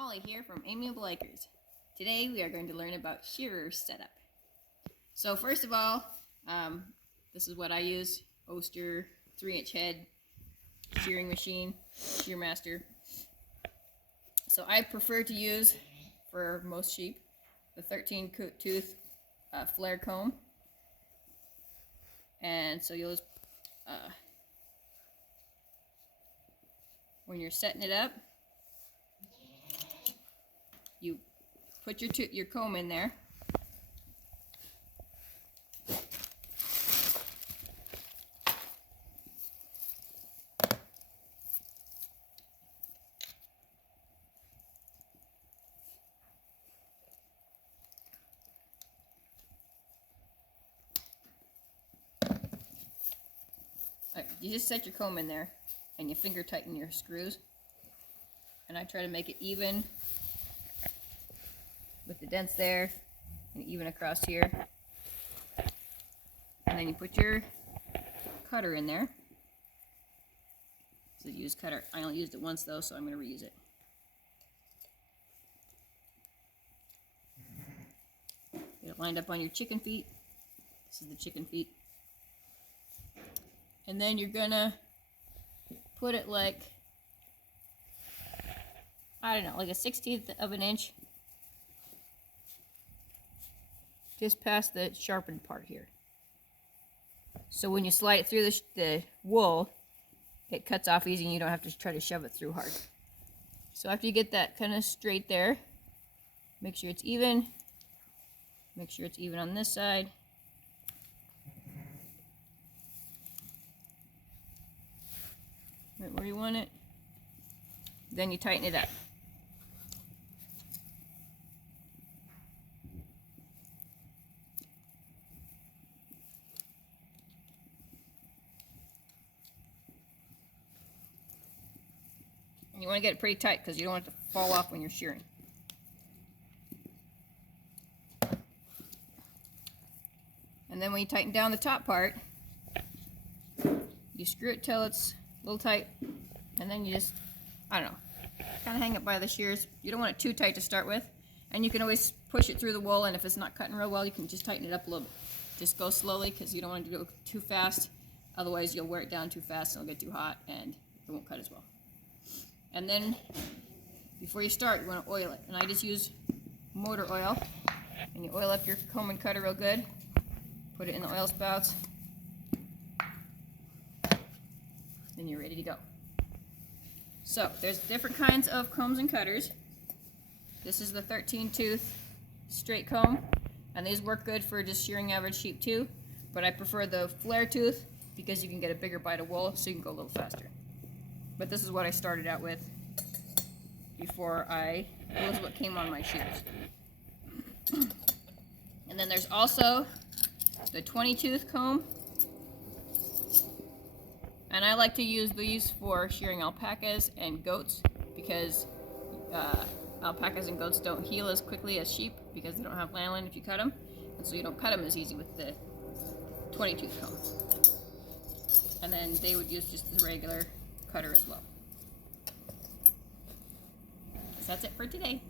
Molly here from Amiable Acres. Today we are going to learn about shearer setup. So first of all, this is what I use. Oster 3-inch head shearing machine, Shearmaster. So I prefer to use, for most sheep, the 13-tooth flare comb. And so you'll just, when you're setting it up, you put your comb in there. You just set your comb in there and you finger tighten your screws. And I try to make it even with the dents there and even across here. And then you put your cutter in there. So use cutter. I only used it once though, so I'm going to reuse it. Get it lined up on your chicken feet. This is the chicken feet. And then you're gonna put it like, I don't know, like a 1/16 of an inch just past the sharpened part here. So when you slide it through the wool, it cuts off easy and you don't have to try to shove it through hard. So after you get that kind of straight there, make sure it's even. Make sure it's even on this side. Right where you want it. Then you tighten it up. And you want to get it pretty tight because you don't want it to fall off when you're shearing. And then when you tighten down the top part, you screw it till it's a little tight, and then you just, I don't know, kind of hang it by the shears. You don't want it too tight to start with, and you can always push it through the wool, and if it's not cutting real well, you can just tighten it up a little bit. Just go slowly because you don't want to do it too fast, otherwise you'll wear it down too fast and it'll get too hot and it won't cut as well. And then before you start, you want to oil it, and I just use motor oil, and you oil up your comb and cutter real good, put it in the oil spouts, then you're ready to go. So there's different kinds of combs and cutters. This is the 13-tooth straight comb, and these work good for just shearing average sheep too, but I prefer the flare tooth because you can get a bigger bite of wool, so you can go a little faster. But this is what I started out with before it was what came on my shears. And then there's also the 20-tooth comb. And I like to use these for shearing alpacas and goats because alpacas and goats don't heal as quickly as sheep because they don't have lanolin if you cut them. And so you don't cut them as easy with the 20-tooth comb. And then they would use just the regular cutter as well. So that's it for today.